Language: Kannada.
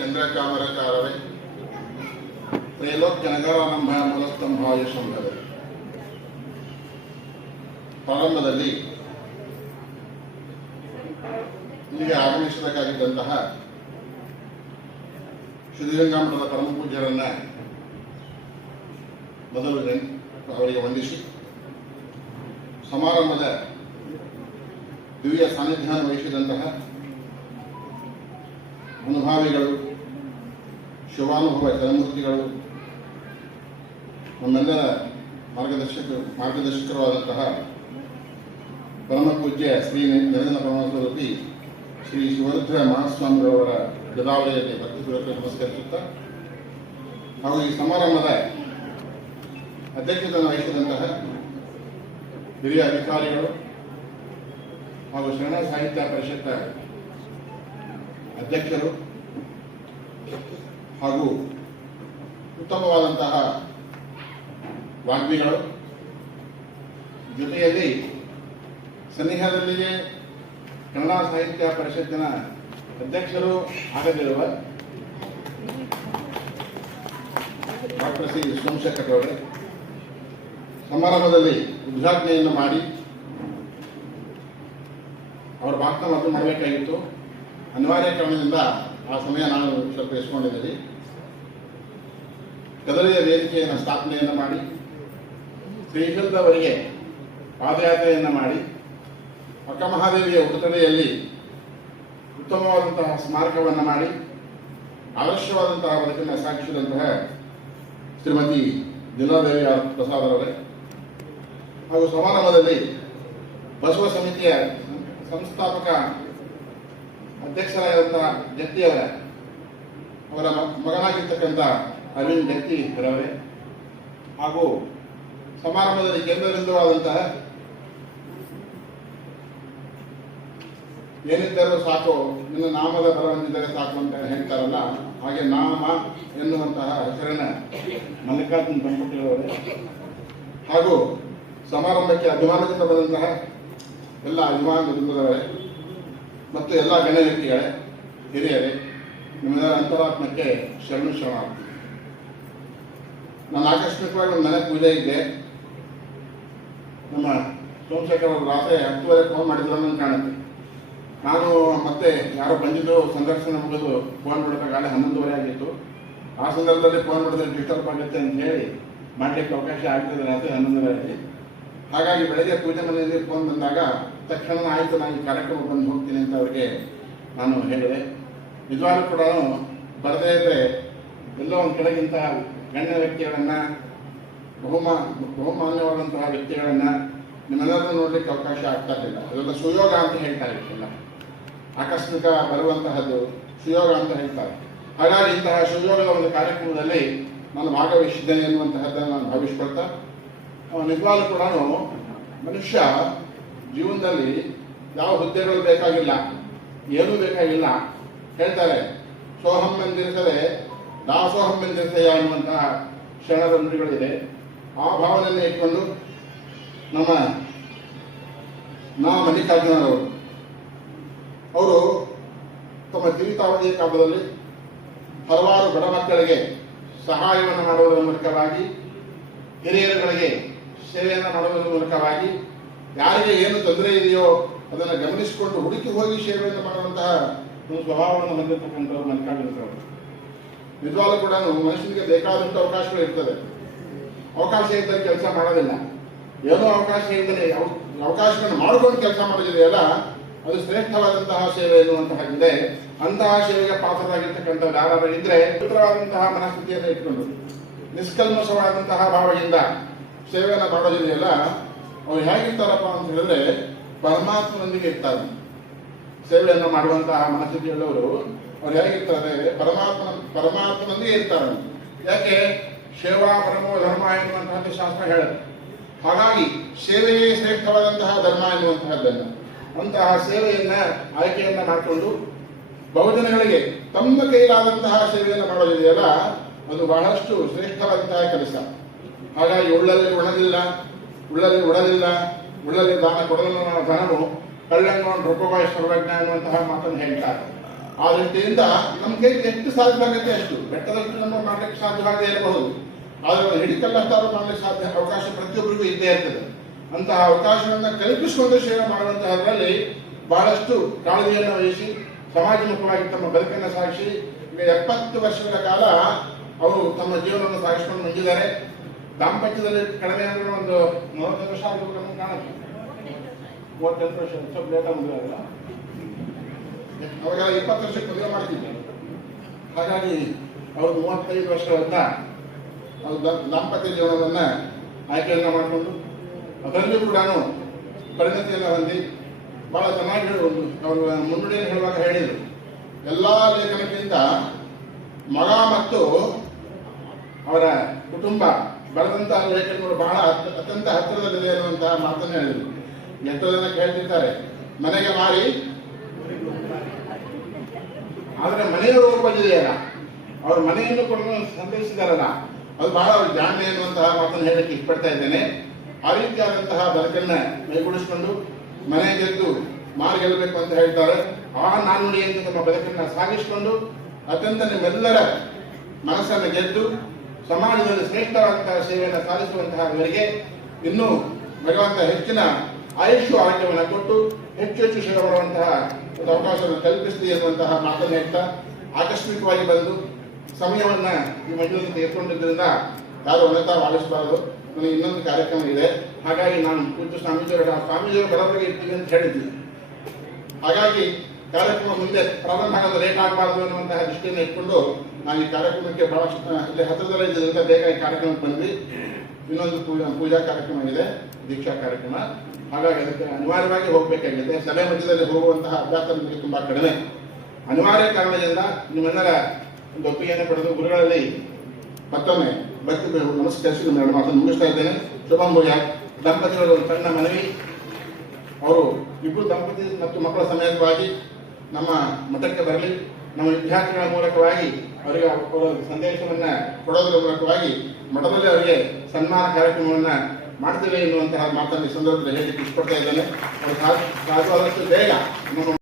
ಚಂದ್ರಚಾಮರಚಾರವೇ ತ್ರೈಲೋಕ್ಯನಗರಾರಂಭ ಮೂಲಸ್ತಂಭಾಯ ಸಂಭವೆ. ಪ್ರಾರಂಭದಲ್ಲಿ ಇಲ್ಲಿಗೆ ಆಗಮಿಸಬೇಕಾಗಿದ್ದಂತಹ ಶ್ರೀರಂಗಮಠದ ಪರಮ ಪೂಜ್ಯರನ್ನ ಮೊದಲು ಅವರಿಗೆ ವಂದಿಸಿ ಸಮಾರಂಭದ ದಿವ್ಯ ಸಾನ್ನಿಧ್ಯ ವಹಿಸಿದಂತಹ ಅನುಭಾವಿಗಳು, ಶಿವಾನುಭವ ಜನಮೂರ್ತಿಗಳು, ನಮ್ಮೆಲ್ಲರ ಮಾರ್ಗದರ್ಶಕರು ಆದಂತಹ ಪರಮ ಪೂಜ್ಯ ಶ್ರೀ ನಿರಂಜನ ಪರಮಸ್ವರೂಪಿ ಶ್ರೀ ಶಿವರುದ್ರ ಮಹಾಸ್ವಾಮಿಗಳವರ ಗದಾವಳಿಯಲ್ಲಿ ಭಕ್ತಿಪೂರ್ವಕ ನಮಸ್ಕರಿಸುತ್ತಾ ಹಾಗೂ ಈ ಸಮಾರಂಭದ ಅಧ್ಯಕ್ಷತೆಯನ್ನು ವಹಿಸಿದಂತಹ ಹಿರಿಯ ಅಧಿಕಾರಿಗಳು ಹಾಗೂ ಶರಣ ಸಾಹಿತ್ಯ ಪರಿಷತ್ ಅಧ್ಯಕ್ಷರು ಹಾಗೂ ಉತ್ತಮವಾದಂತಹ ವಾಗ್ಮಿಗಳು, ಜೊತೆಯಲ್ಲಿ ಸನ್ನಿಹದಲ್ಲಿಯೇ ಕನ್ನಡ ಸಾಹಿತ್ಯ ಪರಿಷತ್ತಿನ ಅಧ್ಯಕ್ಷರು ಆಗದಿರುವ ಡಾಕ್ಟರ್ ಸಿ ಸೋಮಶೇಖರ್ ಅವರೇ ಸಮಾರಂಭದಲ್ಲಿ ಉದ್ಘಾಟನೆಯನ್ನು ಮಾಡಿ ಅವರ ಭಾಷಣ ಮಾಡಬೇಕಾಗಿತ್ತು. ಅನಿವಾರ್ಯ ಕಾರಣದಿಂದ ಆ ಸಮಯ ನಾನು ಸ್ವಲ್ಪ ಇಸ್ಕೊಂಡಿದ್ದೀವಿ. ಕದಲಿಯ ವೇದಿಕೆಯನ್ನು ಸ್ಥಾಪನೆಯನ್ನು ಮಾಡಿ ಶ್ರೀಶೈಲದವರೆಗೆ ಪಾದಯಾತ್ರೆಯನ್ನು ಮಾಡಿ ಅಕ್ಕಮಹಾದೇವಿಯ ಉಡುತಡೆಯಲ್ಲಿ ಉತ್ತಮವಾದಂತಹ ಸ್ಮಾರಕವನ್ನು ಮಾಡಿ ಆದರ್ಶವಾದಂತಹ ಬದುಕನ್ನು ಸಾಗಿಸಿದಂತಹ ಶ್ರೀಮತಿ ದಿಲಾದೇವಿ ಪ್ರಸಾದರವರೇ ಹಾಗೂ ಸಮಾರಂಭದಲ್ಲಿ ಬಸವ ಸಮಿತಿಯ ಸಂಸ್ಥಾಪಕ ಅಧ್ಯಕ್ಷರಾದಂತಹ ಜತ್ತಿಯವರ ಅವರ ಮಗನಾಗಿರ್ತಕ್ಕಂಥ ಅರವಿಂದ್ ಜತ್ತಿ ಅವರೇ ಹಾಗೂ ಸಮಾರಂಭದಲ್ಲಿ ಕೇಂದ್ರಬಿಂದುವಾದಂತಹ ಏನಿದ್ದರೂ ಸಾಕು, ನಿನ್ನ ನಾಮದ ಬರವಂತಿದ್ದರೆ ಸಾಕು ಅಂತ ಹೇಳ್ತಾರಲ್ಲ, ಹಾಗೆ ನಾಮ ಎನ್ನುವಂತಹ ಹೆಸರಿನ ಮಲ್ಲಿಕಾರ್ಜುನ ದಂಪತಿಗಳವರೇ ಹಾಗೂ ಸಮಾರಂಭಕ್ಕೆ ಅಭಿಮಾನದಿಂದ ಬಂದಂತಹ ಎಲ್ಲ ಅಭಿಮಾನ ವೃಂದದವರೇ ಮತ್ತು ಎಲ್ಲ ಗಣ್ಯ ವ್ಯಕ್ತಿಗಳೇ, ಹಿರಿಯರೇ, ನಿಮ್ಮೆಲ್ಲರ ಅಂತರಾತ್ಮಕ್ಕೆ ಶರಣು ಶರಣಾರ್ಥಿ. ನಾನು ಆಕಸ್ಮಿಕವಾಗಿ ಒಂದು ಮನೆ ಪೂಜೆ ಇದ್ದೆ. ನಮ್ಮ ಸೋಮಶೇಖರ್ ಅವರು ರಾತ್ರಿ 10:30 ಫೋನ್ ಮಾಡಿದ್ರು ಅಂತ ಕಾಣುತ್ತೆ. ನಾನು ಮತ್ತೆ ಯಾರೋ ಬಂದಿದ್ದು ಸಂದರ್ಶನ ಮುಗಿದು ಫೋನ್ ಮಾಡಬೇಕಾಗಲೇ 11:30 ಆಗಿತ್ತು. ಆ ಸಂದರ್ಭದಲ್ಲಿ ಫೋನ್ ಮಾಡಿದ್ರೆ ಡಿಸ್ಟರ್ಬ್ ಆಗುತ್ತೆ ಅಂತ ಹೇಳಿ ಮಾಡಲಿಕ್ಕೆ ಅವಕಾಶ ಆಗ್ತದೆ ರಾತ್ರಿ 11:30 ಹಾಗಾಗಿ ಬೆಳಗ್ಗೆ ಪೂಜೆ ಮನೆಯಲ್ಲಿ ಫೋನ್ ಬಂದಾಗ ತಕ್ಷಣ ಆಯಿತು, ನಾನು ಈ ಕಾರ್ಯಕ್ರಮ ಬಂದು ಹೋಗ್ತೀನಿ ಅಂತ ಅವರಿಗೆ ನಾನು ಹೇಳಿದೆ. ನಿಜವಾಗ್ಲೂ ಕೂಡ ಬರದೇ ಇದ್ದರೆ ಎಲ್ಲೋ ಒಂದು ಕಡೆಗಿಂತ ಗಣ್ಯ ವ್ಯಕ್ತಿಗಳನ್ನು, ಬಹುಮಾನ್ಯವಾದಂತಹ ವ್ಯಕ್ತಿಗಳನ್ನು ನಿಮ್ಮೆಲ್ಲರೂ ನೋಡಲಿಕ್ಕೆ ಅವಕಾಶ ಆಗ್ತಾ ಇರಲಿಲ್ಲ. ಅದೆಲ್ಲ ಸುಯೋಗ ಅಂತ ಹೇಳ್ತಾ ಇರ್ತಿಲ್ಲ, ಆಕಸ್ಮಿಕ ಬರುವಂತಹದ್ದು ಸುಯೋಗ ಅಂತ ಹೇಳ್ತಾರೆ. ಹಾಗಾಗಿ ಇಂತಹ ಸುಯೋಗದ ಒಂದು ಕಾರ್ಯಕ್ರಮದಲ್ಲಿ ನಾನು ಭಾಗವಹಿಸಿದ್ದೇನೆ ಎನ್ನುವಂತಹದ್ದನ್ನು ನಾನು ಭಾವಿಸ್ಕೊಳ್ತಾ, ನಿಜವಾಗ್ಲೂ ಕೂಡ ಮನುಷ್ಯ ಜೀವನದಲ್ಲಿ ಯಾವ ಹುದ್ದೆಗಳು ಬೇಕಾಗಿಲ್ಲ, ಏನೂ ಬೇಕಾಗಿಲ್ಲ. ಹೇಳ್ತಾರೆ, ಸೋಹಂ ಎಂದಿರಿಸದೆ ದಾಸೋಹಂ ಎಂದಿರಿಸೆಯ ಅನ್ನುವಂತಹ ಶರಣರ ನುಡಿಗಳಿದೆ. ಆ ಭಾವನೆಯನ್ನು ಇಟ್ಕೊಂಡು ನಮ್ಮ ಮಲ್ಲಿಕಾರ್ಜುನರವರು ಅವರು ತಮ್ಮ ಜೀವಿತಾವಧಿಯ ಕಾಲದಲ್ಲಿ ಹಲವಾರು ಬಡ ಮಕ್ಕಳಿಗೆ ಸಹಾಯವನ್ನು ಮಾಡುವುದರ ಮೂಲಕವಾಗಿ, ಹಿರಿಯರುಗಳಿಗೆ ಸೇವೆಯನ್ನು ಮಾಡುವುದರ ಮೂಲಕವಾಗಿ, ಯಾರಿಗೆ ಏನು ತೊಂದರೆ ಇದೆಯೋ ಅದನ್ನು ಗಮನಿಸಿಕೊಂಡು ಹುಡುಕಿ ಹೋಗಿ ಸೇವೆಯನ್ನು ಮಾಡುವಂತಹ ಒಂದು ಸ್ವಭಾವವನ್ನು ಹೊಂದಿರತಕ್ಕಂಥವ್ರು ಮಲ್ಲಿಕಾರ್ಜುನರವರು. ನಿಜವಾಗ್ಲೂ ಕೂಡ ಮನುಷ್ಯನಿಗೆ ಬೇಕಾದಂಥ ಅವಕಾಶಗಳು ಇರ್ತದೆ. ಅವಕಾಶ ಇದ್ದರೆ ಕೆಲಸ ಮಾಡೋದಿಲ್ಲ. ಏನೋ ಅವಕಾಶ ಇದ್ದರೆ ಅವಕಾಶವನ್ನು ಮಾಡಿಕೊಂಡು ಕೆಲಸ ಮಾಡೋದಿದೆಯಲ್ಲ, ಅದು ಶ್ರೇಷ್ಠವಾದಂತಹ ಸೇವೆ ಎನ್ನುವಂತಹದ್ದಿದೆ. ಅಂತಹ ಸೇವೆಗೆ ಪಾತ್ರರಾಗಿರ್ತಕ್ಕಂಥವ್ರು ಯಾರು ಇದ್ರೆ ಪವಿತ್ರವಾದಂತಹ ಮನಸ್ಥಿತಿಯನ್ನು ಇಟ್ಕೊಂಡು ನಿಷ್ಕಲ್ಮಶವಾದಂತಹ ಭಾವದಿಂದ ಸೇವೆಯನ್ನು ಮಾಡೋದಿದೆಯಲ್ಲ, ಅವ್ರು ಹೇಗಿರ್ತಾರಪ್ಪ ಅಂತ ಹೇಳಿದ್ರೆ ಪರಮಾತ್ಮನೊಂದಿಗೆ ಇರ್ತಾರೆ. ಸೇವೆಯನ್ನು ಮಾಡುವಂತಹ ಮನಸ್ಥಿತಿಯುಳ್ಳವರು ಅವ್ರು ಹೇಗಿರ್ತಾರೆ, ಪರಮಾತ್ಮನೊಂದಿಗೆ ಇರ್ತಾರೆ. ಯಾಕೆ? ಸೇವಾ ಪರಮೋ ಧರ್ಮ ಎನ್ನುವಂತಹದ್ದು ಶಾಸ್ತ್ರ ಹೇಳುತ್ತೆ. ಹಾಗಾಗಿ ಸೇವೆಯೇ ಶ್ರೇಷ್ಠವಾದಂತಹ ಧರ್ಮ ಎನ್ನುವಂತಹದ್ದನ್ನು, ಅಂತಹ ಸೇವೆಯನ್ನ ಆಯ್ಕೆಯನ್ನ ಮಾಡಿಕೊಂಡು ಬಹುಜನಗಳಿಗೆ ತಮ್ಮ ಕೈಲಾದಂತಹ ಸೇವೆಯನ್ನು ಮಾಡೋದಿದೆಯಲ್ಲ, ಅದು ಬಹಳಷ್ಟು ಶ್ರೇಷ್ಠವಾದಂತಹ ಕೆಲಸ. ಹಾಗಾಗಿ ಉಳ್ಳಲ್ಲಿ ಉಳದಿಲ್ಲ, ಉಳ್ಳಲ್ಲಿ ದಾನ ಕೊಡಲು ಧನವು ಕಳ್ಳನ್ನು ರೂಪವಾಗಿ ಸರ್ವಜ್ಞ ಎನ್ನುವಂತಹ ಮಾತನ್ನು ಹೇಳ್ತಾರೆ. ಆ ದೃಷ್ಟಿಯಿಂದ ನಮ್ಮ ಕೈಗೆ ಎಷ್ಟು ಸಾಧ್ಯವಾಗುತ್ತೆ ಅಷ್ಟು, ಬೆಟ್ಟದಷ್ಟು ನಮ್ಮ ಮಾಡಲಿಕ್ಕೆ ಸಾಧ್ಯವಾಗದೇ ಇರಬಹುದು, ಆದರೆ ಹಿಡಿಕಲ್ಲಷ್ಟಾದ್ರೂ ಮಾಡಲಿಕ್ಕೆ ಸಾಧ್ಯ ಅವಕಾಶ ಪ್ರತಿಯೊಬ್ಬರಿಗೂ ಇದ್ದೇ ಇರ್ತದೆ. ಅಂತಹ ಅವಕಾಶವನ್ನು ಕಲ್ಪಿಸಿಕೊಂಡು ಸೇವೆ ಮಾಡುವಂತಹದ್ರಲ್ಲಿ ಬಹಳಷ್ಟು ಕಾಳಜಿಯನ್ನು ವಹಿಸಿ ಸಮಾಜಮುಖವಾಗಿ ತಮ್ಮ ಬದುಕನ್ನು ಸಾಗಿಸಿ ಈಗ 70 ವರ್ಷಗಳ ಕಾಲ ಅವರು ತಮ್ಮ ಜೀವನವನ್ನು ಸಾಗಿಸಿಕೊಂಡು ಬಂದಿದ್ದಾರೆ. ದಾಂಪತ್ಯದಲ್ಲಿ ಕಡಿಮೆ ಅಂದ್ರೆ ಒಂದು 40 ವರ್ಷ ಆಗಿರ್ಬೇಕು ನಮ್ಗೆ ಕಾಣುತ್ತೆ. 38 ವರ್ಷ ಸ್ವಲ್ಪ ಲೇಟ ಮುಂದೆ ಅವಾಗೆಲ್ಲ 20 ವರ್ಷಕ್ಕೆ ಮದುವೆ ಮಾಡ್ತಿದ್ದರು. ಹಾಗಾಗಿ ಅವರು 35 ವರ್ಷದಿಂದ ಅವರು ದಾಂಪತ್ಯ ಜೀವನವನ್ನ ಆಯ್ಕೆಯನ್ನ ಮಾಡಿಕೊಂಡು ಅದರಲ್ಲೂ ಕೂಡ ಪರಿಣತಿಯನ್ನು ಹೊಂದಿ ಬಹಳ ಚೆನ್ನಾಗಿ ಅವರು ಮುನ್ನುಡಿಯನ್ನು ಹೇಳುವಾಗ ಹೇಳಿದರು, ಎಲ್ಲಾ ಲೇಖನಕ್ಕಿಂತ ಮಗ ಮತ್ತು ಅವರ ಕುಟುಂಬ ಬರೆದಂತಹ ಲೇಖನಗಳು ಬಹಳ ಅತ್ಯಂತ ಹತ್ತಿರದಲ್ಲಿದೆ ಅನ್ನುವಂತಹ ಮಾತನ್ನು ಹೇಳಿದರು. ಎಷ್ಟೋ ಜನ ಕೇಳ್ತಿರ್ತಾರೆ ಮನೆಗೆ ಮಾರಿ, ಆದರೆ ಮನೆಯವರು ಒಪ್ಪದಿದೆಯಲ್ಲ, ಅವ್ರ ಮನೆಯನ್ನು ಕೂಡ ಸಂತೈಸಿದಾರಲ್ಲ, ಅದು ಬಹಳ ಅವ್ರ ಜಾಣ್ಮೆ ಎನ್ನುವಂತಹ ಮಾತನ್ನು ಹೇಳಕ್ಕೆ ಇಷ್ಟಪಡ್ತಾ ಇದ್ದೇನೆ. ಆ ರೀತಿಯಾದಂತಹ ಬದುಕನ್ನ ಕೈಗೂಡಿಸಿಕೊಂಡು ಮನೆ ಗೆದ್ದು ಮಾರು ಗೆಲ್ಲಬೇಕು ಅಂತ ಹೇಳ್ತಾರೆ. ಆ ನಾನುಡಿಯಿಂದ ನಮ್ಮ ಬದುಕನ್ನ ಸಾಗಿಸಿಕೊಂಡು ಅತ್ಯಂತ ನಿಮ್ಮೆಲ್ಲರ ಮನಸ್ಸನ್ನು ಗೆದ್ದು ಸಮಾಜದಲ್ಲಿ ಶ್ರೇಷ್ಠವಾದಂತಹ ಸೇವೆಯನ್ನು ಸಾಧಿಸುವಂತಹ ಇವರಿಗೆ ಇನ್ನೂ ಭಗವಂತ ಹೆಚ್ಚಿನ ಆಯುಷು ಆರೋಗ್ಯವನ್ನು ಕೊಟ್ಟು ಹೆಚ್ಚು ಹೆಚ್ಚು ಸೇವೆ ಮಾಡುವಂತಹ ಒಂದು ಅವಕಾಶವನ್ನು ಕಲ್ಪಿಸಲಿ ಎನ್ನುವಂತಹ ಮಾತನ್ನು ಹೇಳ್ತಾ, ಆಕಸ್ಮಿಕವಾಗಿ ಬಂದು ಸಮಯವನ್ನ ಈ ಮಧ್ಯದಲ್ಲಿ ತೆಗೆದುಕೊಂಡಿದ್ದರಿಂದ ಯಾರು ಅನಂತ ಆಲಿಸಬಾರದು. ನನಗೆ ಇನ್ನೊಂದು ಕಾರ್ಯಕ್ರಮ ಇದೆ, ಹಾಗಾಗಿ ನಾನು ಪೂಜ್ಯ ಸ್ವಾಮೀಜಿಯವರ ಬರೋವರೆಗೆ ಇರ್ತೀನಿ ಅಂತ ಹೇಳಿದ್ವಿ. ಹಾಗಾಗಿ ಕಾರ್ಯಕ್ರಮ ಮುಂದೆ ಪ್ರಾರಂಭ ಆಗೋದು ಲೇಟ್ ಆಗಬಾರ್ದು ಅನ್ನುವಂತಹ ದೃಷ್ಟಿಯನ್ನು ಇಟ್ಕೊಂಡು ನಾನು ಈ ಕಾರ್ಯಕ್ರಮಕ್ಕೆ ಬಹಳಷ್ಟು ಇಲ್ಲಿ ಹತ್ತಿರದಲ್ಲೇ ಇದ್ದರಿಂದ ಬೇಗ ಈ ಕಾರ್ಯಕ್ರಮಕ್ಕೆ ಬಂದ್ವಿ. ಇನ್ನೊಂದು ಪೂಜಾ ಕಾರ್ಯಕ್ರಮ ಇದೆ, ದೀಕ್ಷಾ ಕಾರ್ಯಕ್ರಮ. ಹಾಗಾಗಿ ಅದಕ್ಕೆ ಅನಿವಾರ್ಯವಾಗಿ ಹೋಗಬೇಕಾಗಿದೆ. ಸಭೆ ಮಧ್ಯದಲ್ಲಿ ಹೋಗುವಂತಹ ಅಭ್ಯಾಸ ನಮಗೆ ತುಂಬಾ ಕಡಿಮೆ. ಅನಿವಾರ್ಯ ಕಾರಣದಿಂದ ನಿಮ್ಮೆಲ್ಲರ ಒಂದು ಒಪ್ಪಿಗೆಯನ್ನು ಪಡೆದು ಗುರುಗಳಲ್ಲಿ ಮತ್ತೊಮ್ಮೆ ಭಕ್ತಿ ನಮಸ್ಕರಿಸಿ ನಿಮ್ಮ ಎರಡು ಮಾತನ್ನು ಮುಗಿಸ್ತಾ ಇದ್ದೇನೆ. ಶುಭಂ ಭೂಯ. ದಂಪತಿಗಳ ಒಂದು ಸಣ್ಣ ಮನವಿ, ಅವರು ಇಬ್ಬರು ದಂಪತಿ ಮತ್ತು ಮಕ್ಕಳ ಸಮೇತವಾಗಿ ನಮ್ಮ ಮಠಕ್ಕೆ ಬರಲಿ, ನಮ್ಮ ವಿದ್ಯಾರ್ಥಿಗಳ ಮೂಲಕವಾಗಿ ಅವರಿಗೆ ಅವರ ಸಂದೇಶವನ್ನ ಕೊಡೋದರ ಮೂಲಕವಾಗಿ ಮಠದಲ್ಲಿ ಅವರಿಗೆ ಸನ್ಮಾನ ಕಾರ್ಯಕ್ರಮವನ್ನ ಮಾಡ್ತೇವೆ ಎನ್ನುವಂತಹ ಮಾತನ್ನು ಈ ಸಂದರ್ಭದಲ್ಲಿ ಹೇಳಲಿಕ್ಕೆ ಇಷ್ಟಪಡ್ತಾ ಇದ್ದೇನೆ. ಅವರು ಸಾಧ್ಯವಾದಷ್ಟು ಬೇಗ ನಮ್ಮ